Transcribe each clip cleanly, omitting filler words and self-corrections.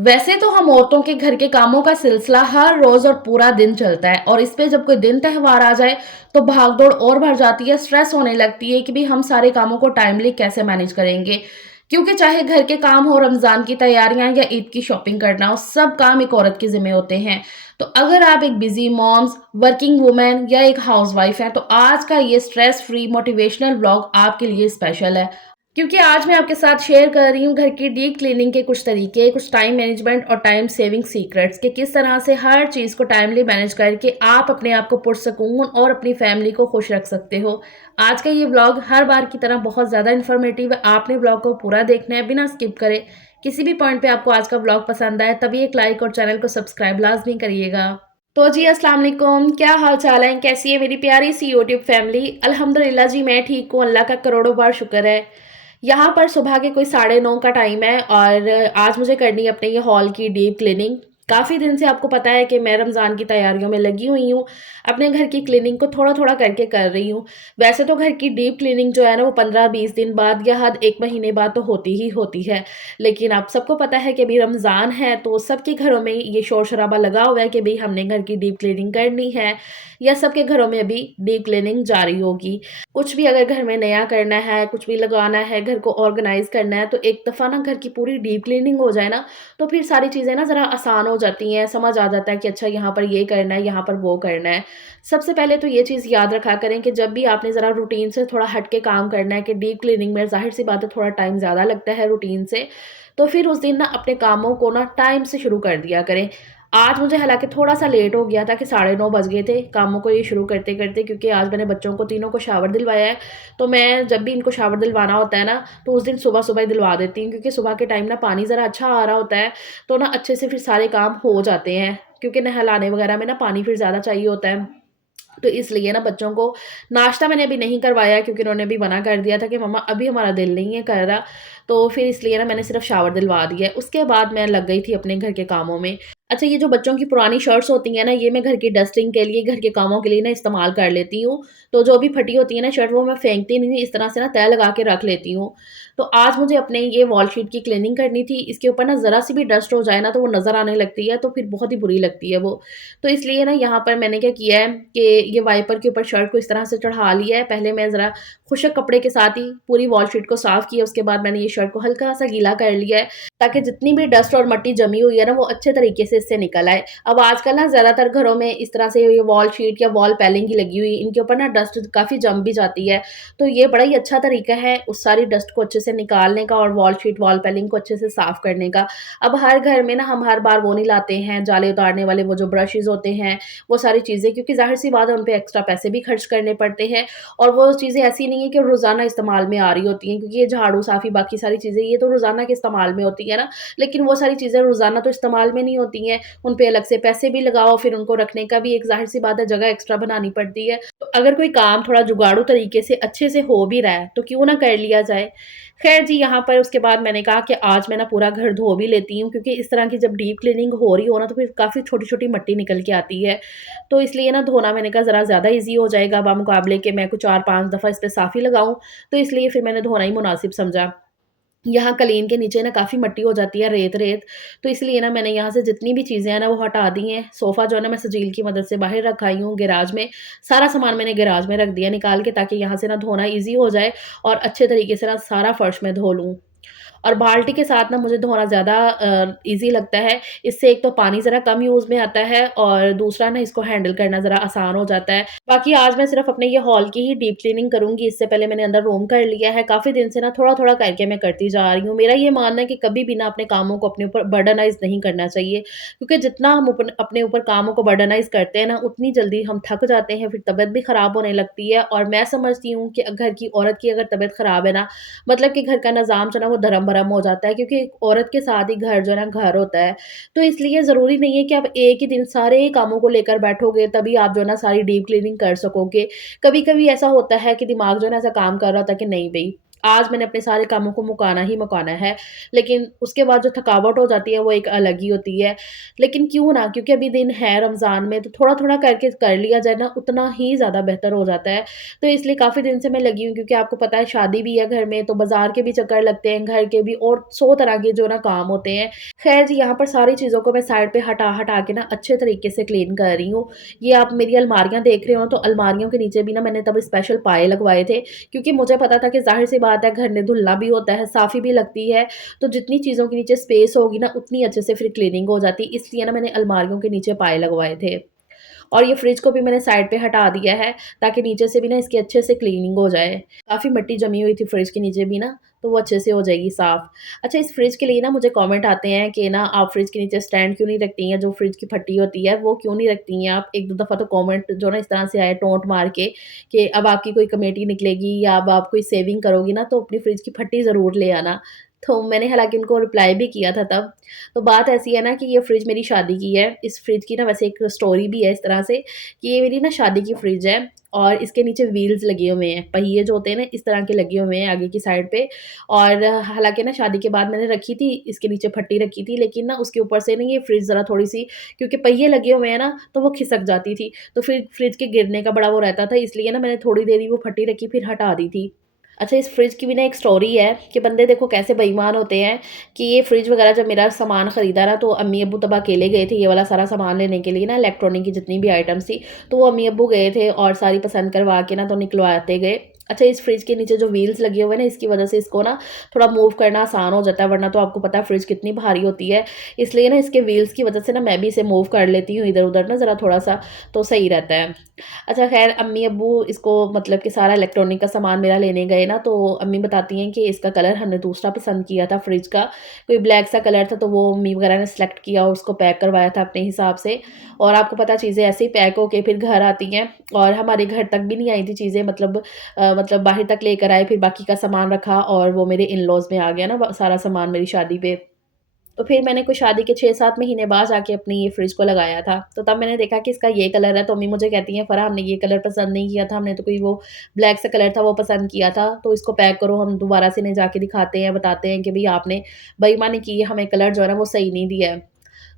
वैसे तो हम औरतों के घर के कामों का सिलसिला हर रोज और पूरा दिन चलता है और इस पे जब कोई दिन त्योहार आ जाए तो भागदौड़ और बढ़ जाती है, स्ट्रेस होने लगती है कि भी हम सारे कामों को टाइमली कैसे मैनेज करेंगे। क्योंकि चाहे घर के काम हो, रमजान की तैयारियां या ईद की शॉपिंग करना हो, सब काम एक औरत के जिम्मे होते हैं। तो अगर आप एक बिजी मॉम्स, वर्किंग वुमेन या एक हाउसवाइफ हैं तो आज का ये स्ट्रेस फ्री मोटिवेशनल ब्लॉग आपके लिए स्पेशल है। क्योंकि आज मैं आपके साथ शेयर कर रही हूँ घर की डीप क्लीनिंग के कुछ तरीके, कुछ टाइम मैनेजमेंट और टाइम सेविंग सीक्रेट्स कि किस तरह से हर चीज़ को टाइमली मैनेज करके आप अपने आप को पुरसकून और अपनी फैमिली को खुश रख सकते हो। आज का ये व्लॉग हर बार की तरह बहुत ज़्यादा इन्फॉर्मेटिव है। आपने व्लॉग को पूरा देखना है बिना स्किप करे। किसी भी पॉइंट पे आपको आज का व्लॉग पसंद आए तभी एक लाइक और चैनल को सब्सक्राइब लाजमी करिएगा। तो जी अस्सलाम वालेकुम, क्या हाल चाल है, कैसी है मेरी प्यारी सी यूट्यूब फैमिली। अल्हम्दुलिल्लाह जी मैं ठीक हूँ, अल्लाह का करोड़ों बार शुक्र है। यहाँ पर सुबह के कोई 9:30 का टाइम है और आज मुझे करनी है अपने ये हॉल की डीप क्लीनिंग। काफ़ी दिन से आपको पता है कि मैं रमज़ान की तैयारियों में लगी हुई हूँ। अपने घर की क्लीनिंग को थोड़ा-थोड़ा करके कर रही हूँ। वैसे तो घर की डीप क्लीनिंग जो है ना वो 15-20 दिन बाद या हद 1 महीने बाद तो होती ही होती है। लेकिन आप सबको पता है कि अभी रमज़ान है तो सबके घरों में ये शोर-शराबा लगा हुआ है कि भई हमने घर की डीप क्लीनिंग करनी है या सबके घरों में अभी डीप क्लीनिंग जारी होगी। कुछ भी अगर घर में नया करना है, कुछ भी लगाना है, घर को ऑर्गेनाइज़ करना है, तो एक दफ़ा ना घर की पूरी डीप क्लीनिंग हो जाए ना, तो फिर सारी चीज़ें ना ज़रा आसान हो जाती हैं, समझ आ जाता है कि अच्छा यहाँ पर ये करना है, यहाँ पर वो करना है। सबसे पहले तो ये चीज़ याद रखा करें कि जब भी आपने ज़रा रूटीन से थोड़ा हट के काम करना है कि डीप क्लीनिंग में ज़ाहिर-सी बात है थोड़ा टाइम ज़्यादा लगता है रूटीन से, तो फिर उस दिन ना अपने कामों को ना टाइम से शुरू कर दिया करें। आज मुझे हालाँकि थोड़ा-सा लेट हो गया था कि 9:30 बज गए थे कामों को ये शुरू करते-करते, क्योंकि आज मैंने बच्चों को तीनों को शावर दिलवाया है। तो मैं जब भी इनको शावर दिलवाना होता है ना, तो उस दिन सुबह-सुबह ही दिलवा देती हूँ, क्योंकि सुबह के टाइम ना पानी ज़रा अच्छा आ रहा होता है, तो ना अच्छे से फिर सारे काम हो जाते हैं। क्योंकि नहलाने वगैरह में ना पानी फिर ज़्यादा चाहिए होता है। तो इसलिए ना बच्चों को नाश्ता मैंने अभी नहीं करवाया, क्योंकि उन्होंने भी मना कर दिया था कि मम्मा अभी हमारा दिल नहीं है कर रहा। तो फिर इसलिए ना मैंने सिर्फ़ शावर दिलवा दिया है। उसके बाद मैं लग गई थी अपने घर के कामों में। अच्छा, ये जो बच्चों की पुरानी शर्ट्स होती हैं ना, ये मैं घर की डस्टिंग के लिए, घर के कामों के लिए ना इस्तेमाल कर लेती हूँ। तो जो भी फटी होती है ना शर्ट, वो मैं फेंकती नहीं हूँ, इस तरह से ना तह लगा के रख लेती हूँ। तो आज मुझे अपने ये वॉल शीट की क्लीनिंग करनी थी। इसके ऊपर ना ज़रा-सी भी डस्ट हो जाए ना तो वो नज़र आने लगती है, तो फिर बहुत ही बुरी लगती है वो। तो इसलिए ना यहाँ पर मैंने क्या किया है कि ये वाइपर के ऊपर शर्ट को इस तरह से चढ़ा लिया है। पहले मैं ज़रा खुशक कपड़े के साथ ही पूरी वॉल शीट को साफ़ किया, उसके बाद मैंने ये शर्ट को हल्का-सा गीला कर लिया है, ताकि जितनी भी डस्ट और मिट्टी जमी हुई है ना, वो अच्छे तरीके से इससे निकल आए। अब आजकल ना ज़्यादातर घरों में इस तरह से ये वॉल शीट या वॉल पैलिंग ही लगी हुई, इनके ऊपर ना डस्ट काफ़ी जम भी जाती है। तो ये बड़ा ही अच्छा तरीका है उस सारी डस्ट को अच्छे से निकालने का और वॉल शीट, वॉल पैलिंग को अच्छे से साफ़ करने का। अब हर घर में ना हम हर बार वो नहीं लाते हैं, जाले उतारने वाले वो जो ब्रशेज़ होते हैं, वो सारी चीज़ें, क्योंकि ज़ाहिर-सी बात है उन पे एक्स्ट्रा पैसे भी खर्च करने पड़ते हैं और वो चीज़ें ऐसी नहीं है कि रोज़ाना इस्तेमाल में आ रही होती हैं, क्योंकि ये झाड़ू, साफ़ी, बाकी सारी चीज़ें ये तो रोज़ाना के इस्तेमाल में होती है ना, लेकिन वो सारी चीज़ें रोज़ाना तो इस्तेमाल में नहीं होती हैं, उन पे अलग से पैसे भी लगाओ, फिर उनको रखने का भी एक ज़ाहिर-सी बात है जगह एक्स्ट्रा बनानी पड़ती है। तो अगर कोई काम थोड़ा जुगाड़ू तरीके से अच्छे से हो भी रहा है, तो क्यों ना कर लिया जाए। ख़ैर जी, यहाँ पर उसके बाद मैंने कहा कि आज मैं ना पूरा घर धो भी लेती हूँ, क्योंकि इस तरह की जब डीप क्लीनिंग हो रही हो ना, तो फिर काफ़ी छोटी-छोटी मिट्टी निकल के आती है। तो इसलिए ना धोना मैंने कहा ज़रा ज़्यादा ईज़ी हो जाएगा बामुकाबले के मैं कुछ 4-5 दफ़ा इस पे साफ़ ही लगाऊँ, तो इसलिए फिर मैंने धोना ही मुनासिब समझा। यहाँ कलीन के नीचे ना काफ़ी मिट्टी हो जाती है, रेत-रेत, तो इसलिए ना मैंने यहाँ से जितनी भी चीज़ें हैं ना वो हटा दी हैं। सोफ़ा जो है ना मैं सजील की मदद से बाहर रख आई हूँ गैराज में, सारा सामान मैंने गैराज में रख दिया निकाल के, ताकि यहाँ से ना धोना ईज़ी हो जाए और अच्छे तरीके से ना सारा फ़र्श मैं धो लूँ। और बाल्टी के साथ ना मुझे धोना ज़्यादा ईज़ी लगता है। इससे एक तो पानी ज़रा कम यूज़ में आता है और दूसरा ना इसको हैंडल करना ज़रा आसान हो जाता है। बाकी आज मैं सिर्फ़ अपने ये हॉल की ही डीप क्लीनिंग करूँगी, इससे पहले मैंने अंदर रूम कर लिया है। काफ़ी दिन से ना थोड़ा-थोड़ा करके मैं करती जा रही हूँ। मेरा ये मानना है कि कभी भी ना अपने कामों को अपने ऊपर बर्डनाइज़ नहीं करना चाहिए, क्योंकि जितना हम अपने ऊपर कामों को बर्डनाइज़ करते हैं ना, उतनी जल्दी हम थक जाते हैं, फिर तबीयत भी ख़राब होने लगती है। और मैं समझती हूँ कि घर की औरत की अगर तबीयत ख़राब है ना, मतलब कि घर का निज़ाम जो है ना वो धर्म-भरम हो जाता है, क्योंकि एक औरत के साथ ही घर जो है ना घर होता है। तो इसलिए ज़रूरी नहीं है कि आप एक ही दिन सारे कामों को लेकर बैठोगे तभी आप जो है ना सारी डीप क्लीनिंग कर सकोगे। कभी-कभी ऐसा होता है कि दिमाग जो है ना ऐसा काम कर रहा होता है कि नहीं भई, आज मैंने अपने सारे कामों को मुकाना ही मुकाना है, लेकिन उसके बाद जो थकावट हो जाती है वो एक अलग ही होती है। लेकिन क्यों ना, क्योंकि अभी दिन है रमज़ान में, तो थोड़ा-थोड़ा करके कर लिया जाए ना, उतना ही ज़्यादा बेहतर हो जाता है। तो इसलिए काफ़ी दिन से मैं लगी हूँ, क्योंकि आपको पता है शादी भी है घर में, तो बाज़ार के भी चक्कर लगते हैं, घर के भी, और 100 तरह के जो ना काम होते हैं। ख़ैर जी, यहाँ पर सारी चीज़ों को मैं साइड पे हटा-हटा के ना अच्छे तरीके से क्लीन कर रही हूँ। ये आप मेरी अलमारियाँ देख रहे हो, तो अलमारियों के नीचे भी ना मैंने तब स्पेशल पाए लगवाए थे, क्योंकि मुझे पता था कि ज़ाहिर-सी बात है, घर ने धुलना भी होता है, साफ़ी भी लगती है, तो जितनी चीज़ों के नीचे स्पेस होगी ना, उतनी अच्छे से फिर क्लीनिंग हो जाती। इसलिए ना मैंने अलमारियों के नीचे पाए लगवाए थे। और ये फ्रिज को भी मैंने साइड पे हटा दिया है, ताकि नीचे से भी ना इसकी अच्छे से क्लीनिंग हो जाए। काफ़ी मिट्टी जमी हुई थी फ्रिज के नीचे भी ना, तो वो अच्छे से हो जाएगी साफ़। अच्छा, इस फ्रिज के लिए ना मुझे कमेंट आते हैं कि ना आप फ्रिज के नीचे स्टैंड क्यों नहीं रखती हैं, जो फ्रिज की फट्टी होती है वो क्यों नहीं रखती हैं आप? 1-2 दफ़ा तो कमेंट जो ना इस तरह से आए टोंट मार के, कि अब आपकी कोई कमेटी निकलेगी या अब आप कोई सेविंग करोगी ना, तो अपनी फ्रिज की फट्टी ज़रूर ले आना। तो मैंने हालाँकि उनको रिप्लाई भी किया था तब। तो बात ऐसी है ना कि ये फ्रिज मेरी शादी की है। इस फ्रिज की ना वैसे एक स्टोरी भी है इस तरह से, कि ये मेरी ना शादी की फ्रिज है, और इसके नीचे व्हील्स लगे हुए हैं। पहिए जो होते हैं ना, इस तरह के लगे हुए हैं आगे की साइड पे। और हालाँकि ना शादी के बाद मैंने रखी थी, इसके नीचे फट्टी रखी थी, लेकिन ना उसके ऊपर से ना ये फ्रिज ज़रा थोड़ी-सी, क्योंकि पहिए लगे हुए हैं ना, तो वो खिसक जाती थी। तो फिर फ्रिज के गिरने का बड़ा वो रहता था, इसलिए ना मैंने थोड़ी देर ही वो फट्टी रखी, फिर हटा दी थी। अच्छा, इस फ्रिज की भी ना एक स्टोरी है, कि बंदे देखो कैसे बेईमान होते हैं, कि ये फ्रिज वगैरह जब मेरा सामान खरीदा ना, तो अम्मी-अब्बू तब अकेले गए थे ये वाला सारा सामान लेने के लिए ना, इलेक्ट्रॉनिक की जितनी भी आइटम्स थी, तो वो अम्मी-अब्बू गए थे और सारी पसंद करवा के ना तो निकलवाते गए। अच्छा, इस फ्रिज के नीचे जो व्हील्स लगे हुए हैं ना, इसकी वजह से इसको ना थोड़ा मूव करना आसान हो जाता है, वरना तो आपको पता है फ्रिज कितनी भारी होती है। इसलिए ना इसके व्हील्स की वजह से ना मैं भी इसे मूव कर लेती हूँ इधर-उधर ना ज़रा थोड़ा-सा, तो सही रहता है। अच्छा, ख़ैर अम्मी-अब्बू इसको मतलब कि सारा इलेक्ट्रॉनिक का सामान मेरा लेने गए ना, तो अम्मी बताती हैं कि इसका कलर हमने दूसरा पसंद किया था फ्रिज का, कोई ब्लैक सा कलर था, तो वो अम्मी वग़ैरह ने सेलेक्ट किया और उसको पैक करवाया था अपने हिसाब से। और आपको पता है चीज़ें ऐसे ही पैक होके फिर घर आती हैं, और हमारे घर तक भी नहीं आई थी चीज़ें, मतलब बाहर तक लेकर आए, फिर बाकी का सामान रखा, और वो मेरे इन-लॉज़ में आ गया ना सारा सामान मेरी शादी पे। तो फिर मैंने कोई शादी के 6-7 महीने बाद जाके अपनी ये फ्रिज को लगाया था। तो तब मैंने देखा कि इसका ये कलर है, तो अम्मी मुझे कहती हैं, "फ़राह, हमने ये कलर पसंद नहीं किया था, हमने तो कोई वो ब्लैक सा कलर था वो पसंद किया था, तो इसको पैक करो, हम दोबारा से इन्हें जाके दिखाते हैं, बताते हैं कि भई आपने बेईमानी की है, हमें कलर जो है ना वो सही नहीं दिया है।"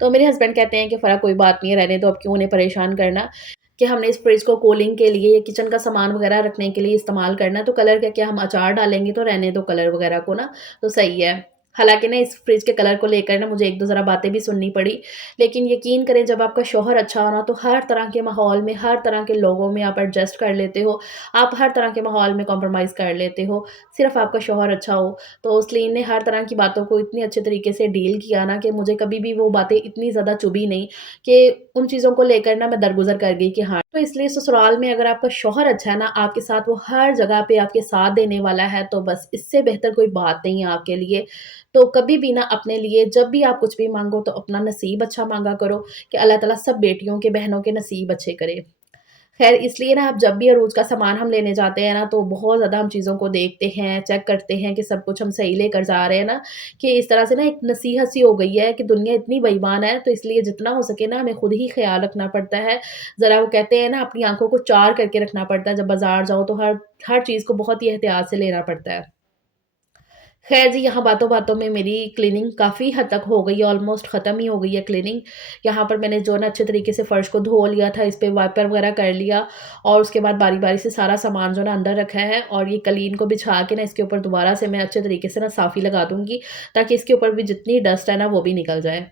तो मेरे हस्बैंड कहते हैं कि, "फ़राह, कोई बात नहीं है, रहने दो, अब क्यों उन्हें परेशान करना, कि हमने इस फ्रिज को कूलिंग के लिए या किचन का सामान वगैरह रखने के लिए इस्तेमाल करना है, तो कलर का क्या, हम अचार डालेंगे, तो रहने दो कलर वगैरह को ना, तो सही है।" हालाँकि ना इस फ्रिज के कलर को लेकर ना मुझे 1-2 ज़रा बातें भी सुननी पड़ी, लेकिन यकीन करें, जब आपका शौहर अच्छा हो ना, तो हर तरह के माहौल में, हर तरह के लोगों में आप एडजस्ट कर लेते हो, आप हर तरह के माहौल में कॉम्प्रोमाइज़ कर लेते हो, सिर्फ़ आपका शौहर अच्छा हो। तो उसलिए ने हर तरह की बातों को इतने अच्छे तरीके से डील किया ना, कि मुझे कभी भी वो बातें इतनी ज़्यादा चुभी नहीं, कि उन चीज़ों को लेकर ना मैं दरगुज़र कर गई कि हाँ, तो इसलिए ससुराल में अगर आपका शौहर अच्छा है ना, आपके साथ वो हर जगह पे आपके साथ देने वाला है, तो बस इससे बेहतर कोई बात नहीं है आपके लिए। तो कभी भी ना अपने लिए जब भी आप कुछ भी माँगो, तो अपना नसीब अच्छा माँगा करो, कि अल्लाह ताला सब बेटियों के, बहनों के नसीब अच्छे करे। ख़ैर, इसलिए ना अब जब भी अरूज का सामान हम लेने जाते हैं ना, तो बहुत ज़्यादा हम चीज़ों को देखते हैं, चेक करते हैं कि सब कुछ हम सही लेकर जा रहे हैं ना, कि इस तरह से ना एक नसीहत सी हो गई है कि दुनिया इतनी बेईमान है, तो इसलिए जितना हो सके ना हमें खुद ही ख़्याल रखना पड़ता है। ज़रा वो कहते हैं ना, अपनी आँखों को चार करके रखना पड़ता है, जब बाज़ार जाओ तो हर हर चीज़ को बहुत ही एहतियात से लेना पड़ता है। ख़ैर जी, यहाँ बातों-बातों में मेरी क्लीनिंग काफ़ी हद तक हो गई है, ऑलमोस्ट ख़त्म ही हो गई है क्लीनिंग। यहाँ पर मैंने जो ना अच्छे तरीके से फ़र्श को धो लिया था, इस पे वाइपर वग़ैरह कर लिया, और उसके बाद बारी-बारी से सारा सामान जो ना अंदर रखा है, और ये कलीन को बिछा के ना इसके ऊपर दोबारा से मैं अच्छे तरीके से ना साफ़ी लगा दूँगी, ताकि इसके ऊपर भी जितनी डस्ट है ना वो भी निकल जाए।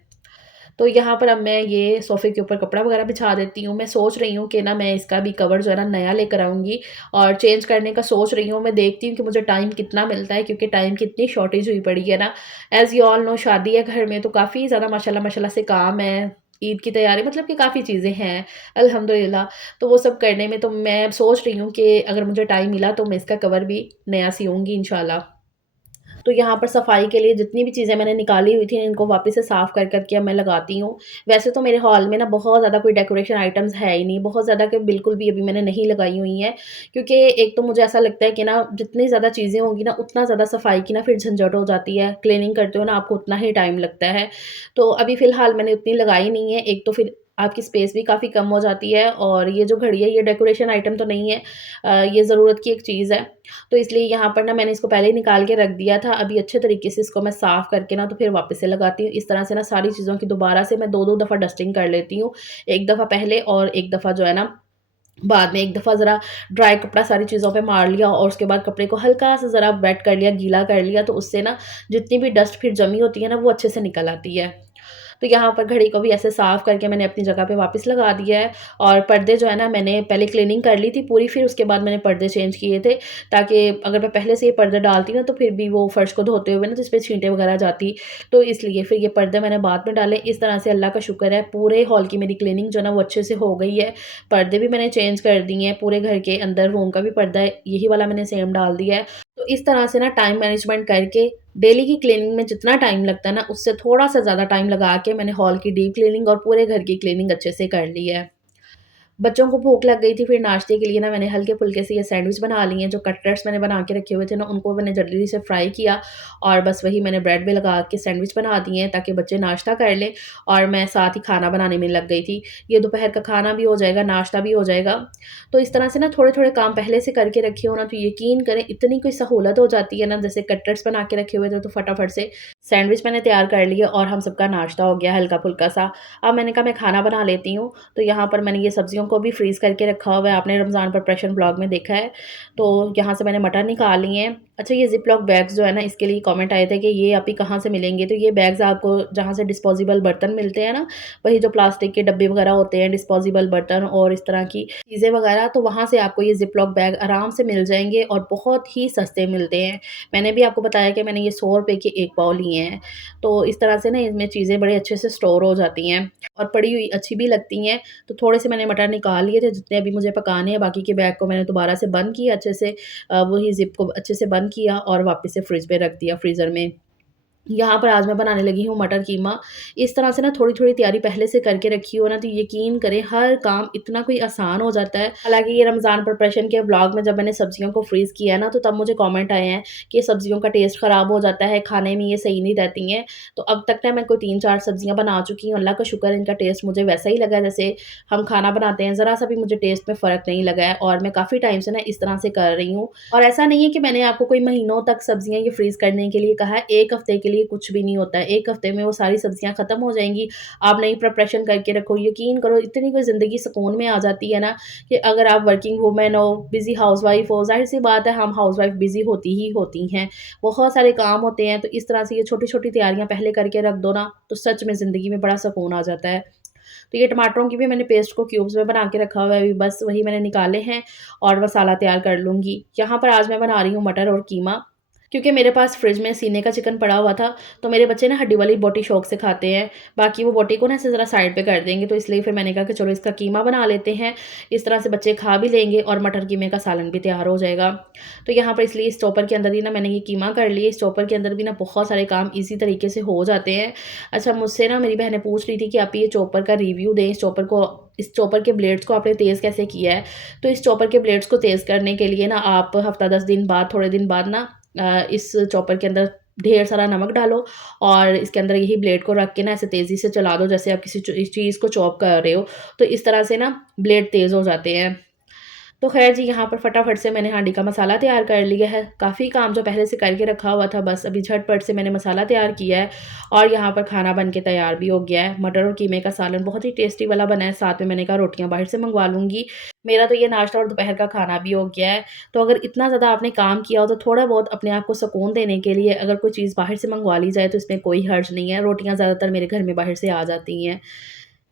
तो यहाँ पर अब मैं ये सोफ़े के ऊपर कपड़ा वग़ैरह बिछा देती हूँ। मैं सोच रही हूँ कि ना मैं इसका भी कवर जो है ना नया लेकर आऊँगी, और चेंज करने का सोच रही हूँ। मैं देखती हूँ कि मुझे टाइम कितना मिलता है, क्योंकि टाइम की इतनी शॉर्टेज हुई पड़ी है ना। ऐज़ यू ऑल नो, शादी है घर में, तो काफ़ी ज़्यादा माशाल्लाह माशाल्लाह से काम है। ईद की तैयारी, मतलब कि काफ़ी चीज़ें हैं, अल्हम्दुलिल्लाह। तो वो सब करने में तो मैं सोच रही हूँ कि अगर मुझे टाइम मिला तो मैं इसका कवर भी नया सिलूँगी इंशाल्लाह। तो यहाँ पर सफाई के लिए जितनी भी चीज़ें मैंने निकाली हुई थी, इनको वापस से साफ़ कर के अब मैं लगाती हूँ। वैसे तो मेरे हॉल में ना बहुत ज़्यादा कोई डेकोरेशन आइटम्स है ही नहीं, बहुत ज़्यादा कि बिल्कुल भी अभी मैंने नहीं लगाई हुई हैं। क्योंकि एक तो मुझे ऐसा लगता है कि ना जितनी ज़्यादा चीज़ें होंगी ना, उतना ज़्यादा सफाई की ना फिर झंझट हो जाती है। क्लीनिंग करते हो ना, आपको उतना ही टाइम लगता है। तो अभी फ़िलहाल मैंने उतनी लगाई नहीं है। एक तो फिर आपकी स्पेस भी काफ़ी कम हो जाती है और ये जो घड़ी है ये डेकोरेशन आइटम तो नहीं है, ये ज़रूरत की एक चीज़ है। तो इसलिए यहाँ पर ना मैंने इसको पहले ही निकाल के रख दिया था। अभी अच्छे तरीके से इसको मैं साफ़ करके ना तो फिर वापस से लगाती हूँ। इस तरह से ना सारी चीज़ों की दोबारा से मैं 2-2 दफ़ा डस्टिंग कर लेती हूँ। एक दफ़ा पहले और एक दफ़ा जो है ना बाद में, एक दफ़ा ज़रा ड्राई कपड़ा सारी चीज़ों पे मार लिया और उसके बाद कपड़े को हल्का-सा ज़रा वेट कर लिया, गीला कर लिया, तो उससे ना जितनी भी डस्ट फिर जमी होती है ना, वो अच्छे से निकल आती है। तो यहाँ पर घड़ी को भी ऐसे साफ़ करके मैंने अपनी जगह पे वापस लगा दिया है और पर्दे जो है ना मैंने पहले क्लीनिंग कर ली थी पूरी, फिर उसके बाद मैंने पर्दे चेंज किए थे, ताकि अगर मैं पहले से ये पर्दे डालती ना तो फिर भी वो फर्श को धोते हुए ना तो इसपे छींटे वगैरह जाती। तो इसलिए फिर ये पर्दे मैंने बाद में डाले। इस तरह से अल्लाह का शुक्र है पूरे हॉल की मेरी क्लीनिंग जो है ना वो अच्छे से हो गई है। पर्दे भी मैंने चेंज कर दिए हैं, पूरे घर के अंदर रूम का भी पर्दा है, यही वाला मैंने सेम डाल दिया है। तो इस तरह से ना टाइम मैनेजमेंट करके डेली की क्लीनिंग में जितना टाइम लगता है ना, उससे थोड़ा-सा ज़्यादा टाइम लगा के मैंने हॉल की डीप क्लीनिंग और पूरे घर की क्लीनिंग अच्छे से कर ली है। बच्चों को भूख लग गई थी, फिर नाश्ते के लिए ना मैंने हल्के-फुल्के से ये सैंडविच बना लिए हैं, जो कटलेट्स मैंने बना के रखे हुए थे ना, उनको मैंने जल्दी से फ्राई किया और बस वही मैंने ब्रेड में लगा के सैंडविच बना दिए हैं, ताकि बच्चे नाश्ता कर लें और मैं साथ ही खाना बनाने में लग गई थी। ये दोपहर का खाना भी हो जाएगा, नाश्ता भी हो जाएगा। तो इस तरह से ना थोड़े-थोड़े काम पहले से करके रखे हो ना, तो यकीन करें इतनी कोई सहूलत हो जाती है ना, जैसे कटलेट्स बना के रखे हुए थे, तो फटाफट से सैंडविच मैंने तैयार कर लिया और हम सबका नाश्ता हो गया हल्का-फुल्का सा। अब मैंने कहा मैं खाना बना लेती हूँ, तो यहाँ पर मैंने ये सब्जियों को भी फ्रीज़ करके रखा हुआ है, आपने रमज़ान प्रिपरेशन ब्लॉग में देखा है। तो यहाँ से मैंने मटर निकाल लिए हैं। अच्छा, ये ज़िप-लॉक बैग्स जो है ना, इसके लिए कमेंट आए थे कि ये आप ही कहाँ से मिलेंगे? तो ये बैग्स आपको जहाँ से डिस्पोजेबल बर्तन मिलते हैं ना, वही जो प्लास्टिक के डब्बे वगैरह होते हैं, डिस्पोजेबल बर्तन और इस तरह की चीज़ें वगैरह, तो वहाँ से आपको ये ज़िप-लॉक बैग आराम से मिल जाएँगे और बहुत ही सस्ते मिलते हैं। मैंने भी आपको बताया कि मैंने ये ₹100 के 1 पाव लिए हैं। तो इस तरह से ना इनमें चीज़ें बड़े अच्छे से स्टोर हो जाती हैं और पड़ी हुई अच्छी भी लगती हैं। तो थोड़े से मैंने मटर निकाल लिए थे जितने अभी मुझे पकाने हैं, बाकी के बैग को मैंने दोबारा से बंद किया अच्छे से, वही ज़िप को अच्छे से बंद किया और वापस से फ्रिज में रख दिया फ्रीज़र में। यहाँ पर आज मैं बनाने लगी हूँ मटर कीमा। इस तरह से ना थोड़ी-थोड़ी तैयारी पहले से करके रखी हो ना, तो यकीन करें हर काम इतना कोई आसान हो जाता है। हालाँकि ये रमज़ान प्रिपरेशन के व्लॉग में जब मैंने सब्जियों को फ्रीज़ किया ना, तो तब मुझे कमेंट आए हैं कि सब्जियों का टेस्ट ख़राब हो जाता है, खाने में ये सही नहीं रहती हैं। तो अब तक ना मैं कोई 3-4 सब्जियाँ बना चुकी हूँ, अल्लाह का शुक्र है इनका टेस्ट मुझे वैसा ही लगा जैसे हम खाना बनाते हैं, ज़रा-सा भी मुझे टेस्ट में फ़र्क नहीं लगा है और मैं काफ़ी टाइम से ना इस तरह से कर रही हूँ। और ऐसा नहीं है कि मैंने आपको कोई महीनों तक सब्जियाँ ये फ्रीज़ करने के लिए कहा है, 1 हफ़्ते के लिए कुछ भी नहीं होता है, 1 हफ़्ते में वो सारी सब्जियाँ ख़त्म हो जाएँगी। आप नई प्रिपरेशन करके रखो, यकीन करो इतनी कोई ज़िंदगी सुकून में आ जाती है ना, कि अगर आप वर्किंग वूमेन हो, बिज़ी हाउसवाइफ़ हो, ज़ाहिर-सी बात है हम हाउसवाइफ़ बिज़ी होती ही होती हैं। बहुत सारे काम होते हैं, तो इस तरह से ये छोटी-छोटी तैयारियाँ पहले करके रख दो ना, तो सच में ज़िंदगी में बड़ा सुकून आ जाता है। तो ये टमाटरों की भी मैंने पेस्ट को क्यूब्स में बना के रखा हुआ है, अभी बस वही मैंने निकाले हैं और मसाला तैयार कर लूँगी। यहाँ पर आज मैं बना रही हूँ मटर और कीमा, क्योंकि मेरे पास फ्रिज में सीने का चिकन पड़ा हुआ था, तो मेरे बच्चे ना हड्डी वाली बोटी शौक से खाते हैं। बाकी वो बोटी को ना ऐसे ज़रा साइड पे कर देंगे, तो इसलिए फिर मैंने कहा कि चलो इसका कीमा बना लेते हैं। इस तरह से बच्चे खा भी लेंगे और मटर कीमे का सालन भी तैयार हो जाएगा। तो यहाँ पर इसलिए इस चॉपर के अंदर ही ना मैंने ये कीमा कर लिया। इस चॉपर के अंदर भी ना बहुत सारे काम ईज़ी तरीके से हो जाते हैं। अच्छा, मुझसे ना मेरी बहनें पूछ रही थी कि आप ये चॉपर का रिव्यू दें, इस चॉपर के ब्लेड्स को आपने तेज़ कैसे किया है? तो इस चॉपर के ब्लेड्स को तेज़ करने के लिए ना आप हफ़्ता 10 दिन बाद, थोड़े दिन बाद ना इस चॉपर के अंदर ढेर सारा नमक डालो और इसके अंदर यही ब्लेड को रख के ना ऐसे तेज़ी से चला दो, जैसे आप किसी इस चीज़ को चॉप कर रहे हो। तो इस तरह से ना ब्लेड तेज़ हो जाते हैं। तो ख़ैर जी, यहाँ पर फटाफट से मैंने हांडी का मसाला तैयार कर लिया है। काफ़ी काम जो पहले से करके रखा हुआ था, बस अभी झटपट से मैंने मसाला तैयार किया है और यहाँ पर खाना बन के तैयार भी हो गया है। मटर और कीमे का सालन बहुत ही टेस्टी वाला बना है, साथ में मैंने कहा रोटियाँ बाहर से मँगवा लूँगी। मेरा तो ये नाश्ता और दोपहर का खाना भी हो गया है। तो अगर इतना ज़्यादा आपने काम किया हो, तो थोड़ा बहुत अपने आप को सुकून देने के लिए अगर कोई चीज़ बाहर से मँगवा ली जाए, तो इसमें कोई हर्ज नहीं है। रोटियाँ ज़्यादातर मेरे घर में बाहर से आ जाती हैं।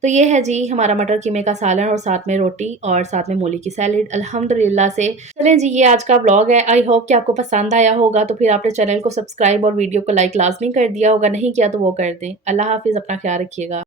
तो ये है जी हमारा मटर कीमे का सालन और साथ में रोटी और साथ में मूली की सैलेड अल्हम्दुलिल्लाह से। चलें जी, ये आज का व्लॉग है। आई होप कि आपको पसंद आया होगा, तो फिर आपने चैनल को सब्सक्राइब और वीडियो को लाइक लाज़मी कर दिया होगा, नहीं किया तो वो कर दें। अल्लाह हाफ़िज़, अपना ख़्याल रखिएगा।